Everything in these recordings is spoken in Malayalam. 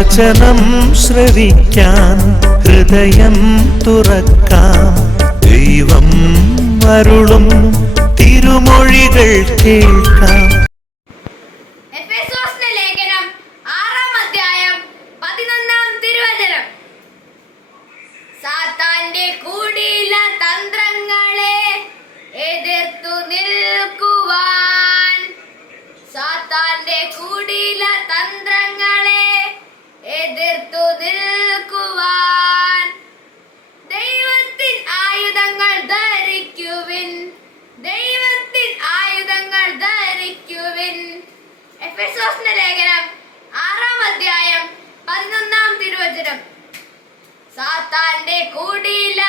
വചനം ശ്രവിക്കാൻ ഹൃദയം തുറക്കാം. ദൈവം അരുളും തിരുമൊഴികൾ കേൾക്കാം. എഫെസോസിന്റെ ലേഖനം ആറാം അധ്യായം പതിനൊന്നാം തിരുവചനം. സാത്താന്റെ കൂടിയില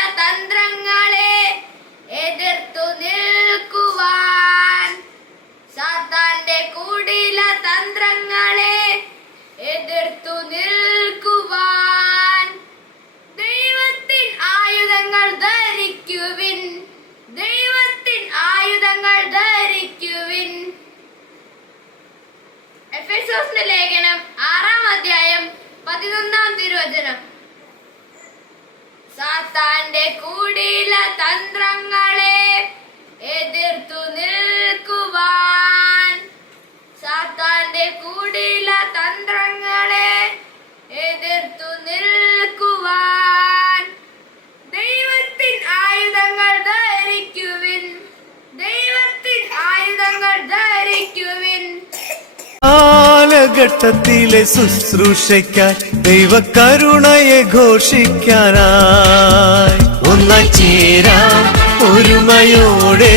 എഫെസോസിന്റെ ലേഖനം ആറാം അധ്യായം പതിനൊന്നാം തിരുവചനം. സാത്താന്റെ കൂടിയില തന്ത്രങ്ങളെ കാലഘട്ടത്തിലെ ശുശ്രൂഷയ്ക്കായി ദൈവകരുണയെ ഘോഷിക്കാനായി. ഒന്നായി ചേരാം ഒരുമയോടെ.